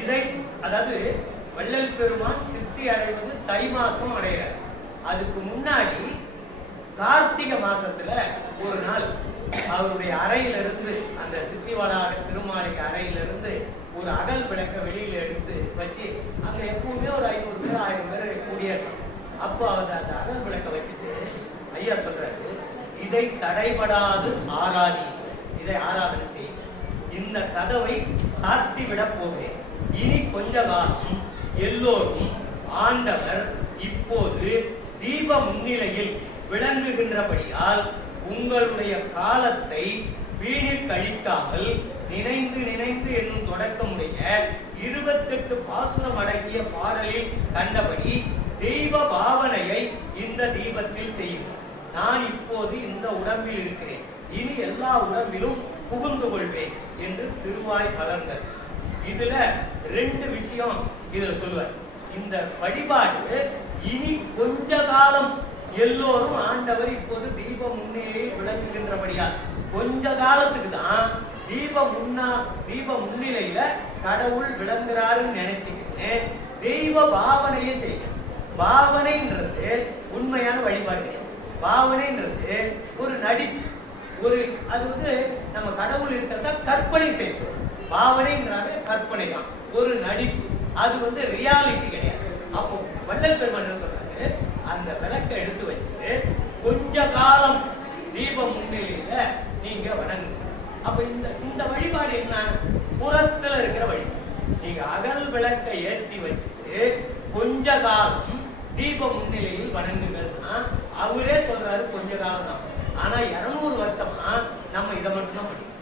இதை அதாவது வள்ளல் பெருமான் சித்தி அடைவது தை மாசம் அடைகிறார். அதுக்கு முன்னாடி கார்த்திகை மாசத்துல ஒரு நாள் அவருடைய அறையிலிருந்து அந்த சித்தி வளாக திருமாளிகை அறையிலிருந்து ஒரு அகல் விளக்க வெளியில எடுத்து வச்சு அங்க எப்பவுமே ஒரு 500 பேர் 1000 பேர் கூடியிருக்கும். அப்போ அவர் அந்த அகல் விளக்க வச்சுட்டு ஐயா சொல்றாரு, இதை தடைபடாது ஆராதி, இதை ஆராதனை செய், இந்த கதவை சாத்தி விட போகிறேன். இனி கொஞ்ச காலம் எல்லோரும் ஆண்டவர் இப்போது தீப முன்னிலையில் விளங்குகின்றபடியால் உங்களுடைய காலத்தை வீணில் கழிக்காமல் நினைந்து நினைந்து என்னும் தொடக்கமுடைய 28 பாசுரம் அடங்கிய பாடலில் கண்டபடி தெய்வ பாவனையை இந்த தீபத்தில் செய்யும். நான் இப்போது இந்த உடம்பில் இருக்கிறேன், இனி எல்லா உடம்பிலும் புகுந்து கொள்வேன் என்று திருவாய் கலந்தது. இதுல 2 விஷயம் இதுல சொல்லுவார். இந்த வழிபாடு இனி கொஞ்ச காலம் எல்லோரும் ஆண்டவர் இப்போது தீப முன்னிலையில் விளங்குகின்றபடியால் கொஞ்ச காலத்துக்கு தான் தீப முன்னிலையில கடவுள் விளங்குறாருன்னு நினைச்சுக்கிட்டு தெய்வ பாவனையை செய்யணும். பாவனைன்றது உண்மையான வழிபாடு கிடையாது. பாவனைன்றது ஒரு நடிப்பு, ஒரு அது வந்து நம்ம கடவுள் இருக்கிறத கற்பனை செய்யணும். பாவனைன்றாலே கற்பனை தான், ஒரு நடிப்பு, அது வந்து ரியாலிட்டி கிடையாது. அப்போ வள்ளல் பெருமான் என்ன சொல்றாரு, அந்த விளக்கை எடுத்து வச்சுட்டு கொஞ்ச காலம் தீப முன்னிலையில நீங்க வணங்குங்க. அப்ப இந்த வழிபாடு என்ன, புறத்துல இருக்கிற வழிபாடு. நீங்க அகல் விளக்கை ஏற்றி வச்சுட்டு கொஞ்ச காலம் தீப முன்னிலையில் வணங்குங்கன்னா அவரே சொல்றாரு கொஞ்ச காலம் தான். ஆனா 200 வருஷமா நம்ம இதை மட்டும் தான் படிக்கிறோம்.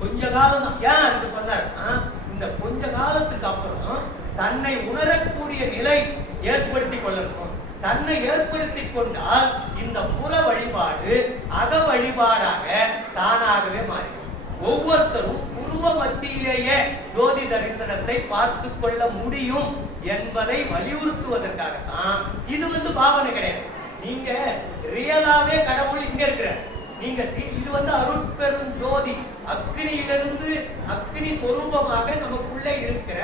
கொஞ்ச காலம் தான். ஏன் அதுக்கு சொன்னாருன்னா, இந்த கொஞ்ச காலத்துக்கு அப்புறம் தன்னை உணரக்கூடிய நிலை ஏற்படுத்தி கொள்ளணும். தன்னை ஏற்படுத்தி கொண்டால் இந்த புற வழிபாடு அக வழிபாடாக தானாகவே மாறும். ஒவ்வொருத்தரும் உருவ மத்தியிலேயே ஜோதி தரிசனத்தை பார்த்து கொள்ள முடியும் என்பதை வலியுறுத்துவதற்காகத்தான் இது வந்து பாவனை கிடையாது. நீங்க ரியலாவே கடவுள் இங்க இருக்கிற நீங்க இது வந்து அருட்பெரும் ஜோதி, அக்னியிலிருந்து அக்னி சொரூபமாக நமக்குள்ளே இருக்கிற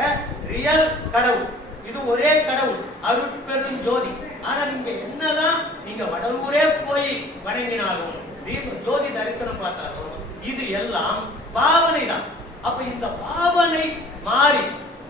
ரியல் கடவுள். இது ஒரே கடவுள், அருட்பெரும் ஜோதி. ஆனா நீங்க என்னதான் நீங்க வடலூரே போய் வணங்கினாலும் ஜோதி தரிசனம் பார்த்தாலும் இது எல்லாம் பாவனை தான். அப்ப இந்த பாவனை மாறி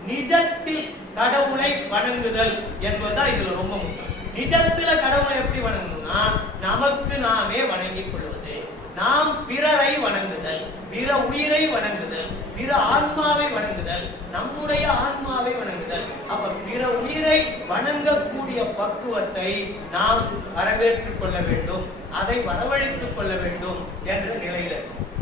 நிஜத்தில் கடவுளை வணங்குதல் என்பதுதான் இதுல ரொம்ப முக்கியம். நிஜத்துல கடவுளை எப்படி வணங்கணும்னா, நமக்கு நாமே வணங்கிக் கொள்வது, நாம் பிறரை வணங்குதல், பிற உயிரை வணங்குதல், பிற ஆன்மாவை வணங்குதல், நம்முடைய ஆன்மாவை வணங்குதல். அப்ப பிற உயிரை வணங்கக்கூடிய பக்குவத்தை நாம் வரவேற்றுக் கொள்ள வேண்டும், அதை வரவழைத்துக் கொள்ள வேண்டும் என்ற நிலையில.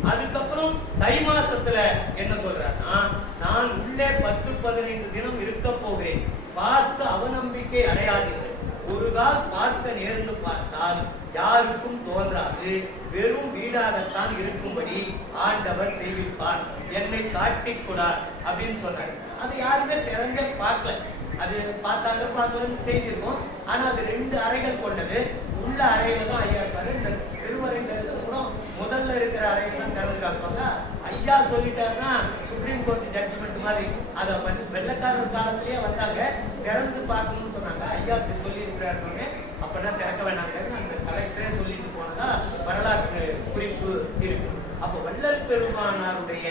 அதுக்கப்புறம் தை மாசத்துல என்ன சொல்றேன்னா, நான் உள்ளே 10-15 தினம் இருக்க போகிறேன், பார்த்து அவநம்பிக்கை அடையாதீர்கள். ஒரு கால் பார்க்க நேர்ந்து பார்த்தால் யாருக்கும் தோன்றாது, வெறும் வீடாகத்தான் இருக்கும்படி ஆண்டவர் தெரிவிப்பார், என்னை காட்டிக்கூடார் அப்படின்னு சொன்னார். அது யாருமே திறங்க பார்க்கல. அது பார்த்தாங்க பார்க்கலன்னு செய்திருக்கோம். ஆனா அது 2 அறைகள் கொண்டது. உள்ள அறையில தான் ஐயா இருப்பாரு. இந்த திருவறைங்கிறது கூட முதல்ல இருக்கிற அறைகள்லாம் திறந்து காப்பாங்க. ஐயா சொல்லிட்டாருன்னா சுப்ரீம் கோர்ட் ஜட்ஜ்மெண்ட் மாதிரி அதை வெள்ளக்காரர் காலத்திலேயே வந்தாங்க, திறந்து பார்க்கணும்னு சொன்னாங்க. ஐயா அப்படி சொல்லி இருக்கிறாரு, அப்பதான் திறக்க வேணாங்க, அந்த கலெக்டரே சொல்லிட்டு போனதா வரலாற்று குறிப்பு இருக்கு. அப்ப வள்ளல் பெருமானாருடைய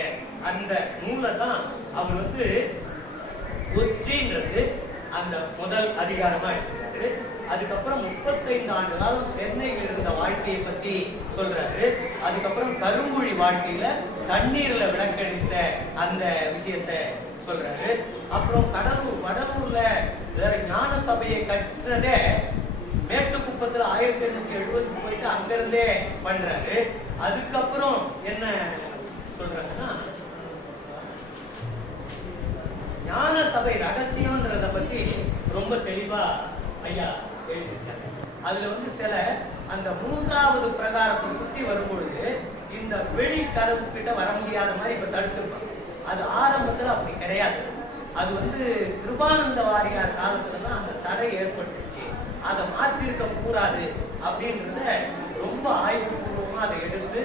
அந்த நூலை தான் அவர் வந்து ஒற்றின்றது அந்த முதல் அதிகாரமா எடுத்துக்கிறாரு. அதுக்கப்புறம் 35 ஆண்டு காலம் சென்னையில் இருந்த வாழ்க்கையை பத்தி சொல்றாரு. அதுக்கப்புறம் கருங்குழி வாழ்க்கையில தண்ணீர்ல விளக்கெடுத்த அந்த விஷயத்தை சொல்றாரு. அப்புறம் வடலூர்ல ஞான சபையை கட்டுறதே மேட்டுக்குப்பத்துல 1870 போயிட்டு அங்கிருந்தே பண்றாரு. அதுக்கப்புறம் என்ன சொல்றாங்கன்னா, ஞான சபை ரகசியம்ன்றத பத்தி ரொம்ப தெளிவா ஐயா எழுதியிருக்காங்க. அதுல வந்து சில அந்த 3வது பிரகாரத்தை சுத்தி வரும்பொழுது இந்த வெளி கதவு கிட்ட வர முடியாத மாதிரி இப்ப தடுத்திருப்பாங்க. அது ஆரம்பத்துல அப்படி கிடையாது. அது வந்து கிருபானந்த வாரியார் காலத்துலதான் அந்த தடை ஏற்பட்டுச்சு. அதை மாத்திருக்க கூடாது அப்படின்றத ரொம்ப ஆய்வுபூர்வமா அதை எடுத்து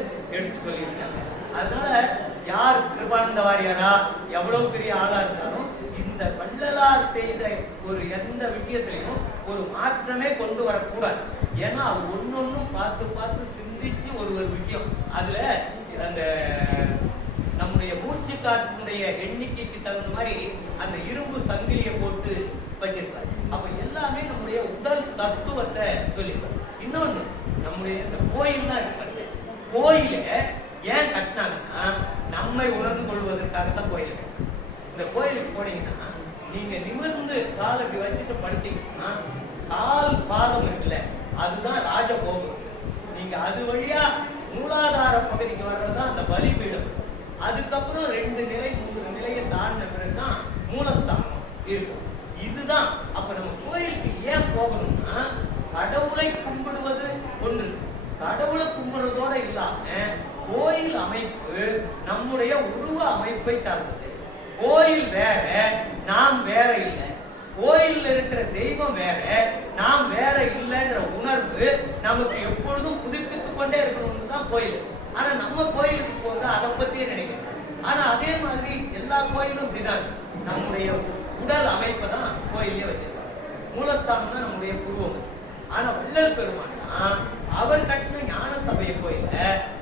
சொல்லியிருக்காங்க. அதனால யார் கிருபானந்த வாரியாரா எவ்வளவு பெரிய ஆளா இருந்தாலும் அந்த வள்ளலார் செய்த ஒரு எந்த விஷயத்திலையும் ஒரு மாற்றமே கொண்டு வரக்கூடாது. ஏன்னா அது ஒன்னொன்னும் பார்த்து பார்த்து சிந்திச்சு ஒரு விஷயம். அதுல அந்த நம்முடைய மூச்சு காற்றினுடைய எண்ணிக்கைக்கு தகுந்த மாதிரி அந்த இரும்பு சங்கிலியை போட்டு வச்சிருப்பாரு. அப்ப எல்லாமே நம்முடைய உடல் தத்துவத்தை சொல்லிப்பாரு. இன்னொன்னு நம்முடைய இந்த கோயில் தான் இருப்பாரு. கோயில ஏன் கட்டினாங்கன்னா நம்மை உணர்ந்து கொள்வதற்காகத்தான் கோயில். இந்த கோயிலுக்கு போனீங்கன்னா நீங்க நிமிர்ந்து காலை வச்சுட்டு படுத்தீங்கன்னா கால் பாதம் இருக்குல்ல, அதுதான் ராஜகோபுரம். நீங்க அது வழியா மூலாதார பகுதிக்கு வர்றதுதான் அந்த பலிபீடம். அதுக்கப்புறம் 2 நிலை 3 நிலையை தாண்டின பிறகுதான் மூலஸ்தானம் இருக்கும். இதுதான். அப்ப நம்ம கோயிலுக்கு ஏன் போகணும்னா கடவுளை கும்பிடுவது ஒண்ணு, கடவுளை கும்பிடுறதோட இல்லாம கோயில் அமைப்பு நம்முடைய உருவ அமைப்பை சார்ந்தது. கோயில் வேற, நாம் வேற இல்லை. கோயில் இருக்கிற தெய்வம் வேற, நாம் வேற இல்லைன்ற உணர்வு நமக்கு எப்பொழுதும் புதுப்பித்துக் கொண்டே இருக்கணும்னு தான் கோயில். ஆனா நம்ம கோயிலுக்கு போறது அதை பத்தியே நினைக்கிறோம். ஆனா அதே மாதிரி எல்லா கோயிலும் இப்படிதான். நம்முடைய உடல் அமைப்பை தான் கோயிலே வச்சிருக்காங்க. மூலஸ்தானம் தான் நம்முடைய பூர்வம். ஆனா வள்ளல் பெருமானா அவர் கட்டின ஞான சபையை கோயில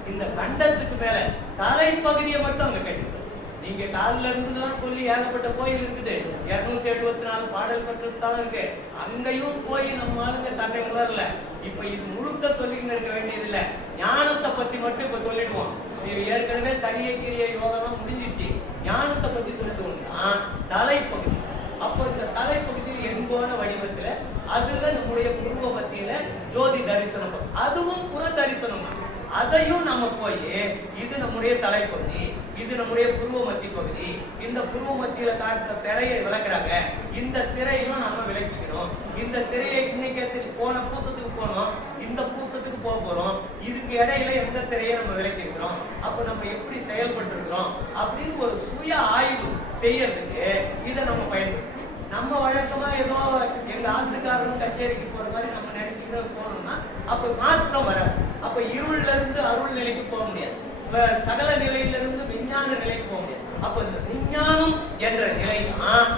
இந்த கண்டத்துக்கு மேல தலைப்பகுதியை மட்டும் அங்க கட்டிருக்காங்க. நீங்க காலில் இருந்ததுலாம் சொல்லி ஏகப்பட்ட கோயில் இருக்குது. 274 பாடல் பெற்றதுதான் இருக்கு. அங்கேயும் போய் நம்ம ஆளுங்க தன்னை உணரல. இப்ப இது முழுக்க சொல்லிக்கிட்டு இருக்க வேண்டியது இல்ல. ஞானத்தை பத்தி மட்டும் இப்ப சொல்லிடுவோம். இது ஏற்கனவே சரியை கிரிய யோகம் முடிஞ்சிச்சு. ஞானத்தை பத்தி சொல்லிட்டோம்னா தலைப்பகுதி. அப்போ இந்த தலைப்பகுதியில் எங்கோன வடிவத்துல அதுல நம்முடைய புருவ மத்தியில ஜோதி தரிசனம், அதுவும் புற தரிசனம். அதையும் நம்ம போய் இது நம்முடைய தலைப்பகுதி, இது நம்முடைய புருவ மத்திய பகுதி, இந்த புருவ மத்தியில காட்டுற திரையை விளக்குறாங்க. இந்த திரையும் நம்ம விளக்கிக்கணும். இந்த திரையை இன்னைக்கு போன பூசத்துக்கு போனோம், இந்த பூசத்துக்கு போக போறோம். இதுக்கு இடையில எந்த திரையை நம்ம விளக்கிக்கிறோம், அப்ப நம்ம எப்படி செயல்பட்டு இருக்கிறோம் அப்படின்னு ஒரு சுய ஆய்வு செய்யறதுக்கு இதை நம்ம பயன்படுத்தணும். நம்ம வழக்கமா ஏதோ எங்க ஆத்துக்காரரும் கச்சேரிக்கு போற மாதிரி நம்ம நினைச்சுட்டு போனோம்னா அப்ப மாற்றம் வராது. அப்ப இருள்ல இருந்து அருள் நிலைக்கு போக முடியாது. சகல நிலையிலிருந்து விஞ்ஞான நிலைக்கு போக முடியாது. அப்ப இந்த விஞ்ஞானம் என்ற நிலை தான்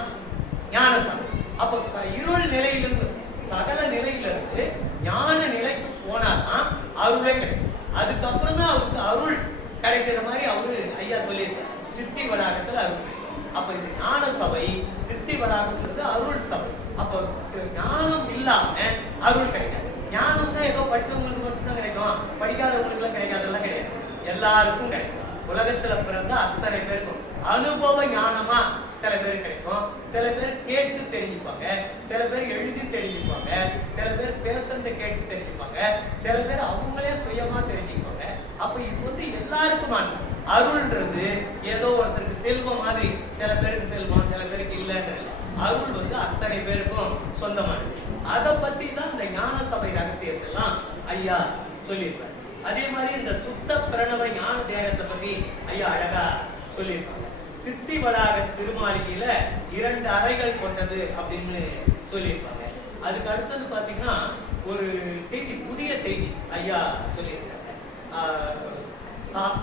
ஞான சபை. அப்ப இருள் நிலையிலிருந்து சகல நிலையிலிருந்து ஞான நிலைக்கு போனாதான் அருளே கிடைக்கும். அதுக்கப்புறம் தான் அவருக்கு அருள் கிடைக்கிற மாதிரி அவரு ஐயா சொல்லியிருக்காரு. சித்தி வளாகத்துல அருள். அப்ப இது ஞான சபை, சித்தி வளாகம்ன்றது அருள் சபை. அப்ப ஞானம் இல்லாம அருள் கிடைக்காது. ஞானம்னா ஏதோ படித்தவங்களுக்கு மட்டும்தான் கிடைக்கும், படிக்காதவங்களுக்கு எல்லாம் கிடைக்காதெல்லாம் கிடையாது. எல்லாருக்கும் கிடைக்கும். உலகத்துல பிறந்த அத்தனை பேருக்கும் அனுபவ ஞானமா சில பேர் கிடைக்கும். சில பேர் கேட்டு தெரிஞ்சுப்பாங்க, சில பேர் எழுதி தெரிஞ்சுப்பாங்க, சில பேர் பேசுறத கேட்டு தெரிஞ்சுப்பாங்க, சில பேர் அவங்களே சுயமா தெரிஞ்சுப்பாங்க. அப்ப இது எல்லாருக்குமான அருள்ன்றது ஏதோ ஒருத்தருக்கு செல்வம் மாதிரி, சில பேருக்கு செல்வம் சில பேருக்கு இல்லைன்றது. அருள் அத்தனை பேருக்கும் சொந்தமானது. அதை பத்தி தான் இந்த ஞான சபை ரகசியத்தெல்லாம் ஐயா சொல்லியிருப்பாரு. அதே மாதிரி இந்த சுத்த பிரணவ ஞான தேகத்தை பத்தி ஐயா அழகா சொல்லியிருப்பாங்க. சித்தி வளாக திருமாளிகையில 2 அறைகள் கொண்டது அப்படின்னு சொல்லியிருப்பாங்க. அதுக்கு அடுத்தது பாத்தீங்கன்னா ஒரு செய்தி, புதிய செய்தி ஐயா சொல்லியிருக்காங்க.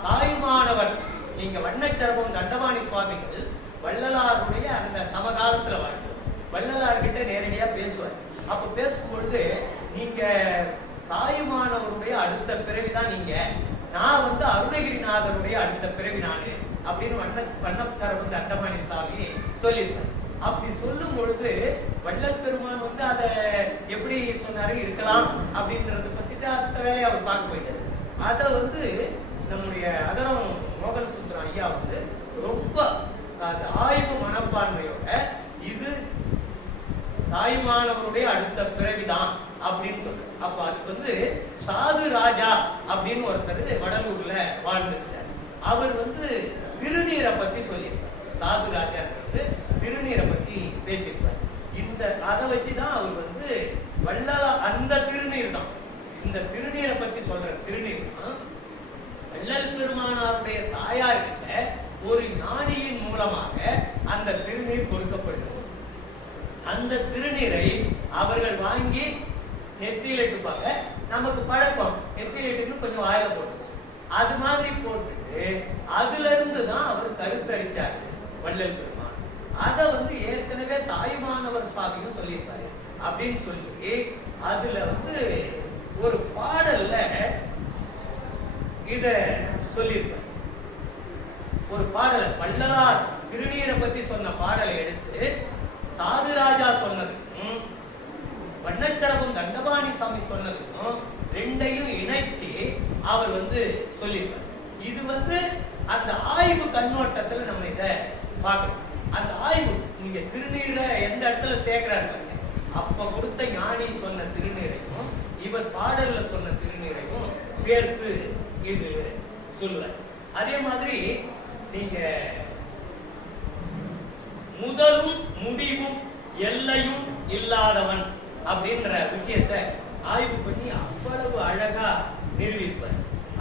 தாயுமானவர் நீங்க வண்ணச்சரபம் தண்டபாணி சுவாமிகள் வள்ளலாருடைய அந்த சமகாலத்துல வாழ்க்கை வள்ளலார்கிட்ட நேரடியா பேசுவார். அப்ப பேசும்பொழுது நீங்க தாயுமானவருடைய அடுத்த பிறவிதான் நீங்க, நான் அருணகிரிநாதருடைய அடுத்த பிறவி நானு அப்படின்னு வண்ணச்சரபம் தண்டபாணி சுவாமி சொல்லியிருக்காரு. அப்படி சொல்லும் பொழுது வள்ளல் பெருமான் அதை எப்படி சொன்னாரு இருக்கலாம் அப்படின்றத பத்திட்டு அடுத்த வேலையை அவர் பார்க்க போயிட்டாரு. அதை நம்முடைய அகரம் மோகன் சுந்தரம் ஐயா ரொம்ப ஆய்வு மனப்பான்மையோட இது தாய்மானவருடைய அடுத்த பிறவிதான் அப்படின்னு சொல்ற. அப்ப அதுக்கு சாது ராஜா அப்படின்னு ஒருத்தர் வடலூர்ல வாழ்ந்துட்டார். அவர் திருநீரை பத்தி சொல்லியிருப்பார். சாது ராஜா திருநீரை பத்தி பேசியிருப்பார். இந்த அதை வச்சுதான் அவர் வள்ளலா அந்த திருநீர் தான், இந்த திருநீரை பத்தி சொல்ற திருநீர் தான் வள்ளல் பெருமானாருடைய தாயார்கிட்ட ஒரு ஞானியின் மூலமாக அந்த திருநீர் கொடுக்கப்படுகிறது. அந்த திருநீரை அவர்கள் வாங்கி நெத்தியில் இட்டுப்பாங்க. நமக்கு பழக்கம் நெத்தியில் இட்டு கொஞ்சம் வாயில போடுவோம். அது மாதிரி போட்டுட்டு அதுல இருந்து தான் அவர் கருத்தரிச்சாரு வள்ளல் பெருமான். அதை வந்து ஏற்கனவே தாயுமானவர் சுவாமியும் சொல்லியிருப்பாரு அப்படின்னு சொல்லி அதுல வந்து ஒரு பாடல்ல இத சொல்லியிருப்பாரு. ஒரு பாடல வள்ளலார் திருநீரை பத்தி சொன்ன பாடலை எடுத்து சாதுராஜா சொன்னதுக்கும் வண்ணச்சரபம் தண்டபாணி சாமி சொன்னதுக்கும் ரெண்டையும் இணைச்சு அவர் வந்து சொல்லியிருப்பார். இது வந்து அந்த ஆய்வு கண்ணோட்டத்துல நம்ம இத பார்க்கணும். அந்த ஆய்வு நீங்க திருநீரை எந்த இடத்துல சேர்க்கிறாரு அப்ப கொடுத்த ஞானி சொன்ன திருநீரையும் இவர் பாடல்ல சொன்ன திருநீரையும் சேர்த்து இது சொல்லுவார். அதே மாதிரி நீங்க முதலும் முடிவும் எல்லையும் இல்லாதவன் அப்படின்ற விஷயத்த ஆய்வு பண்ணி அவ்வளவு அழகா நிரூபிப்பார்.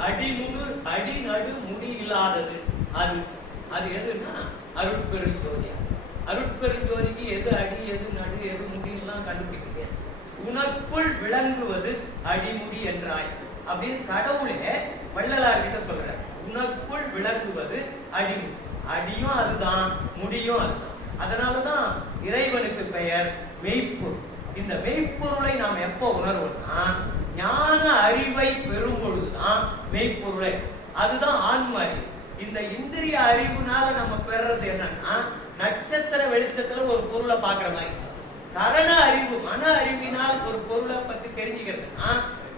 அடிமுடு அடி நடு முடி இல்லாதது அது அது எதுன்னா அருட்பெருஞ்சோதி. அருட்பெருஞ்சோதிக்கு எது அடி எது நடு எது முடி எல்லாம் கண்டுபிடிக்க உனக்குள் விளங்குவது அடிமுடி என்றாய் அப்படின்னு கடவுளே வள்ளலார் கிட்ட சொல்றார். உனக்குள் விளங்குவது அடிமுடி. அடியும் அதுதான், முடியும் அதுதான். அதனாலதான் இறைவனுக்கு பெயர் மெய்ப்பொருள். இந்த மெய்ப்பொருளை நாம் எப்போ உணர்வோம்னா ஞான அறிவை பெறும் பொழுதுதான் மெய்ப்பொருளை. அதுதான் ஆன்ம அறிவு. இந்த இந்திரிய அறிவுனால நம்ம பெறது என்னன்னா நட்சத்திர வெளிச்சத்துல ஒரு பொருளை பாக்குற மாதிரி. கரண அறிவு மன அறிவினால் ஒரு பொருளை பத்தி தெரிஞ்சுக்கிறதுனா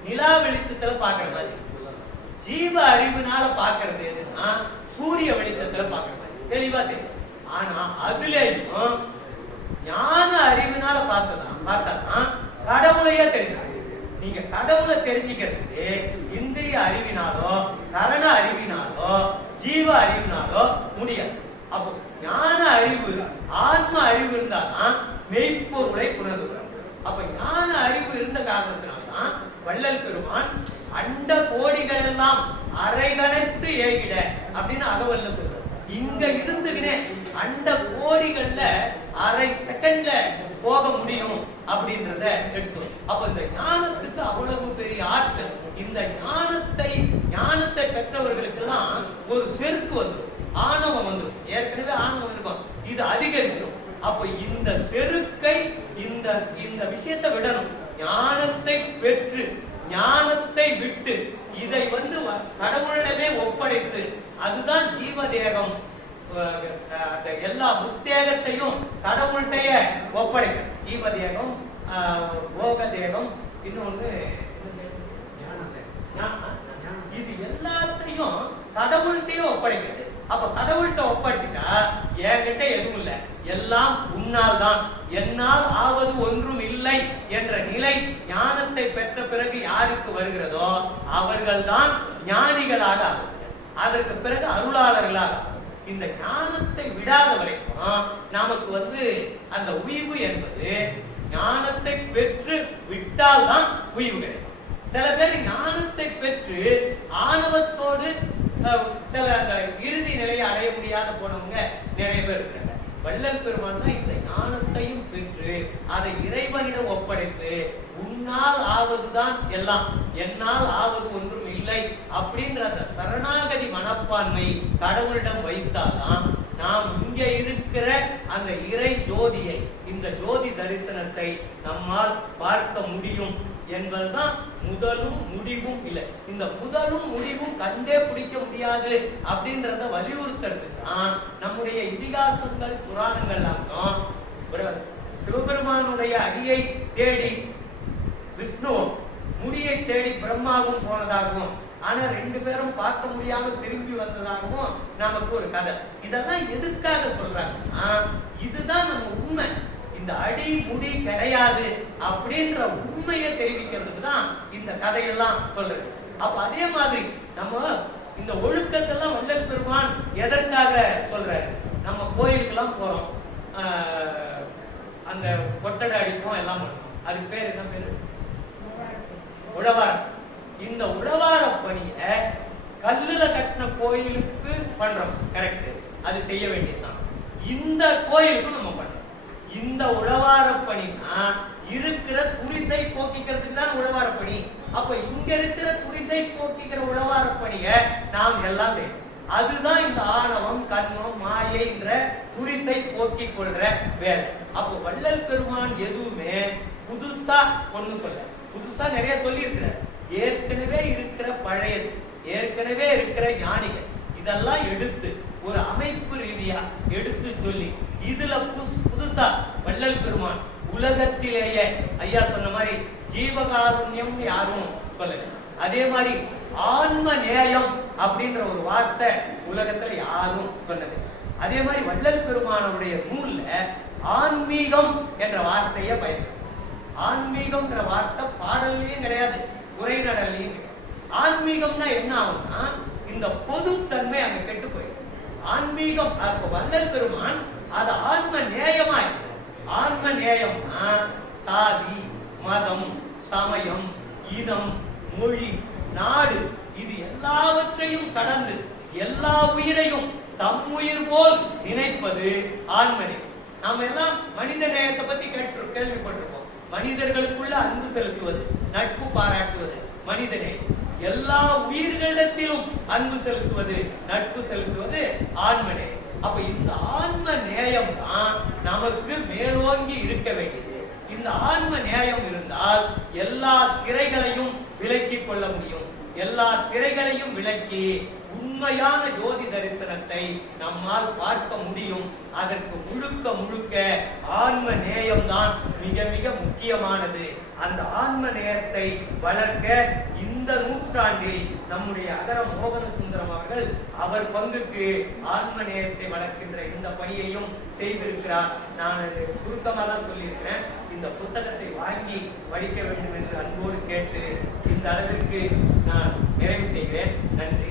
நிலா வெளிச்சத்துல பாக்குற மாதிரி. ஜீவ அறிவுனால பாக்குறது எதுன்னா சூரிய வெளிச்சத்துல பாக்குற மாதிரி தெளிவா தெரியும். ஆனா அதுலயும் ஞான அறிவினால பார்த்தாதான் கடவுளையே தெரியும். நீங்க கடவுளை தெரிஞ்சுக்கிறதுக்கு இந்திரிய அறிவினாலோ கரண அறிவினாலோ ஜீவ அறிவினாலோ முடியாது. அப்போ ஞான அறிவு ஆத்ம அறிவு இருந்தாதான் மெய்ப்பொருளை உணர்வுகிறார். அப்ப ஞான அறிவு இருந்த காரணத்தினால்தான் வள்ளல் பெருமான் அண்ட கோடிகள் எல்லாம் அரைகணைத்து ஏகிட அப்படின்னு அகவல்ல சொல்றார். இங்க இருந்துகினே அண்ட கோடிகள்ல அரை செகண்ட்ல போக முடியும் அப்படின்றத எடுத்தோம். அப்ப இந்த ஞானத்துக்கு அவ்வளவு பெரிய ஆற்றல். இந்த ஞானத்தை பெற்றவர்களுக்கு எல்லாம் ஒரு செருக்கு வந்துடும், ஆணவம் வந்துடும். ஏற்கனவே ஆணவம் இருக்கும், இது அதிகரிச்சிடும். அப்ப இந்த செருக்கை இந்த விஷயத்தை விடணும். ஞானத்தை பெற்று ஞானத்தை விட்டு இதை வந்து கடவுளிடமே ஒப்படைத்து அதுதான் ஜீவதேகம். எல்லா முத்தேகத்தையும் கடவுள்கிட்டய ஒப்படைக்கும். ஜீவதேகம், போக தேகம், இன்னொன்னு இது எல்லாத்தையும் கடவுள்கிட்டயே ஒப்படைக்குது. அப்ப கடவுள்கிட்ட ஒப்படைச்சிட்டா என்கிட்ட எதுவும் இல்லை, எல்லாம் உன்னால் தான், என்னால் ஆவது ஒன்றும் இல்லை என்ற நிலை ஞானத்தை பெற்ற பிறகு யாருக்கு வருகிறதோ அவர்கள் தான் ஞானிகளாக, அதற்கு பிறகு அருளாளர்களாக. இந்த ஞானத்தை விடாத வரைக்கும் நமக்கு வந்து அந்த உய்வு என்பது ஞானத்தை பெற்று விட்டால் தான் உய்வு கிடைக்கும். சில பேர் ஞானத்தை பெற்று ஆணவத்தோடு சில இறுதி நிலையை அடைய முடியாத போனவங்க நிறைய பேர் இருக்காங்க. வள்ளல் பெருமான் தான் இந்த ஞானத்தையும் பெற்று அதை இறைவனிடம் ஒப்படைத்து உன்னால் ஆவதுதான் எல்லாம், என்னால் ஆவது ஒன்றும் இல்லை அப்படின்ற அந்த சரணாகதி மனப்பான்மை கடவுளிடம் வைத்தால்தான் நாம் இங்க இருக்கிற அந்த இறை ஜோதியை, இந்த ஜோதி தரிசனத்தை நம்மால் பார்க்க முடியும் என்பதுதான் முதலும் முடிவும் இல்லை. இந்த முதலும் முடிவும் கண்டே பிடிக்க முடியாது அப்படின்றத வலியுறுத்துறதுக்கு தான் நம்முடைய இதிகாசங்கள் புராணங்கள் சிவபெருமானுடைய அடியை தேடி விஷ்ணு, முடியை தேடி பிரம்மாவும் போனதாகவும், ஆனா ரெண்டு பேரும் பார்க்க முடியாம திரும்பி வந்ததாகவும் நமக்கு ஒரு கதை. இதெல்லாம் எதுக்காக சொல்றாங்கன்னா இதுதான் நம்ம உண்மை. இந்த அடி முடி கிடையாது அப்படின்ற உண்மையை தெரிவிக்கிறதுக்கு தான் இந்த கதையெல்லாம் சொல்றது. அப்ப அதே மாதிரி நம்ம இந்த ஒழுக்கத்தெல்லாம் வள்ளல் பெருமான் எதற்காக சொல்றாரு? நம்ம கோயிலுக்கெல்லாம் போறோம், அந்த கொட்டடை அடிப்போம், எல்லாம் பண்ணுவோம். அதுக்கு பேர் என்ன பேரு? உழவார. இந்த உழவார பணிய கல்லுல கட்டின கோயிலுக்கு பண்றோம், கரெக்ட், அது செய்ய வேண்டியதுதான். இந்த கோயிலுக்கும் நம்ம பண்றோம். இந்த உழவார பணினா இருக்கிற குடிசை போக்கிக்கிறதுக்கு தான் உழவார பணி. அப்ப இங்க இருக்கிற குடிசை போக்கிக்கிற உழவார பணிய நாம் எல்லாம் செய்யணும். அதுதான் இந்த ஆணவம், கர்மம், மாயை என்ற குறித்தை போக்கிக் கொள்ற வேலை. அப்போ வள்ளல் பெருமான் எதுவுமே புதுசா ஒண்ணு சொல்ல, புதுசா நிறைய சொல்லி இருக்கிறார். ஏற்கனவே இருக்கிற பழையது, ஏற்கனவே இருக்கிற ஞானிகள் இதெல்லாம் எடுத்து ஒரு அமைப்பு ரீதியா எடுத்து சொல்லி இதுல புதுசா வள்ளல் பெருமான் உலகத்திலேயே ஐயா சொன்ன மாதிரி ஜீவகாருண்யம் யாரும் சொல்லல. அதே மாதிரி ஆன்ம நேயம் அப்படின்ற ஒரு வார்த்தை உலகத்துல யாரும் சொன்னது. அதே மாதிரி வள்ளல் பெருமானுடைய நூல்ல ஆன்மீகம் என்ற வார்த்தையை பயன்படுத்த. ஆன்மீகம்ன்ற வார்த்தை பாடல்லையும் கிடையாது, உரைநடல்லையும் கிடையாது. ஆன்மீகம்னா என்ன ஆகும்னா இந்த பொதுத்தன்மை அங்க கெட்டு போயிடும். ஆன்மீகம் வள்ளல் பெருமான் அது ஆன்ம நேயமா இருக்கு. ஆன்ம நேயம்னா சாதி, மதம், சமயம், இனம், மொழி, நாடு இது எல்லாவற்றையும் கடந்து எல்லா உயிரையும் தம் உயிர் போல் நினைப்பது ஆன்மநேயம். நாம எல்லாம் மனித நேயத்தை பத்தி கேள்விப்பட்டிருப்போம். மனிதர்களுக்குள்ள அன்பு செலுத்துவது, நட்பு பாராட்டுவது மனித நேயம். எல்லா உயிர்களிடத்திலும் அன்பு செலுத்துவது, நட்பு செலுத்துவது ஆன்மநேயம். அப்ப இந்த ஆன்ம நேயம் தான் நமக்கு மேலோங்கி இருக்க வேண்டியது. இந்த ஆன்ம நேயம் இருந்தால் எல்லா திரைகளையும் விலக்கிக் கொள்ள முடியும். எல்லா திரைகளையும் விலக்கி உண்மையான ஜோதி தரிசனத்தை நம்மால் பார்க்க முடியும். அதற்கு முழுக்க முழுக்க ஆன்ம நேயம் தான் மிக மிக முக்கியமானது. அந்த ஆன்ம நேயத்தை வளர்க்க இந்த நூற்றாண்டில் நம்முடைய அகர மோகன சுந்தரம் அவர்கள் அவர் பங்குக்கு ஆன்ம நேயத்தை வளர்க்கின்ற இந்த பணியையும் செய்திருக்கிறார். நான் சுருக்கமாக தான் சொல்லியிருக்கிறேன். இந்த புத்தகத்தை வாங்கி படிக்க வேண்டும் என்று அன்போடு கேட்டு இந்த அளவிற்கு நான் நிறைவு செய்கிறேன். நன்றி.